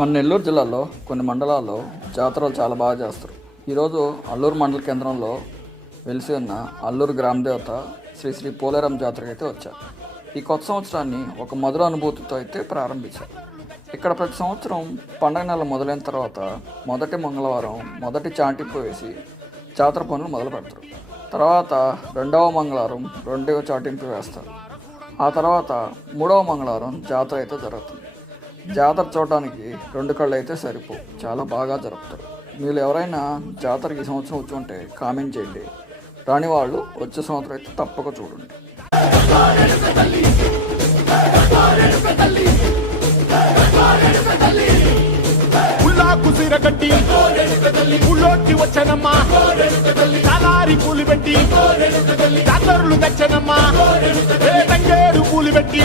మన నెల్లూరు జిల్లాలో కొన్ని మండలాల్లో జాతరలు చాలా బాగా చేస్తారు. ఈరోజు అల్లూరు మండల కేంద్రంలో వెలిసి ఉన్న అల్లూరు గ్రామదేవత శ్రీ శ్రీ పోలేరం జాతరకి అయితే వచ్చారు. ఈ కొత్త సంవత్సరాన్ని ఒక మధుర అనుభూతితో అయితే ప్రారంభించారు. ఇక్కడ ప్రతి సంవత్సరం పండగ నెల మొదలైన తర్వాత మొదటి మంగళవారం మొదటి చాటింపు వేసి జాతర పనులు మొదలు పెడతారు. తర్వాత రెండవ మంగళవారం రెండవ చాటింపు వేస్తారు. ఆ తర్వాత మూడవ మంగళవారం జాతర అయితే జరుగుతుంది. జాతర చూడడానికి రెండు కళ్ళు అయితే సరిపో. చాలా బాగా జరుపుతారు. మీరు ఎవరైనా జాతరకి ఈ సంవత్సరం వచ్చి ఉంటే కామెంట్ చేయండి. రాని వాళ్ళు వచ్చే సంవత్సరం అయితే తప్పక చూడండి. ఉల్లాకు సీర కట్టి వచ్చనమ్మా. తలారి పూలు పెట్టి జాతరులు తెచ్చనమ్మా. పెట్టి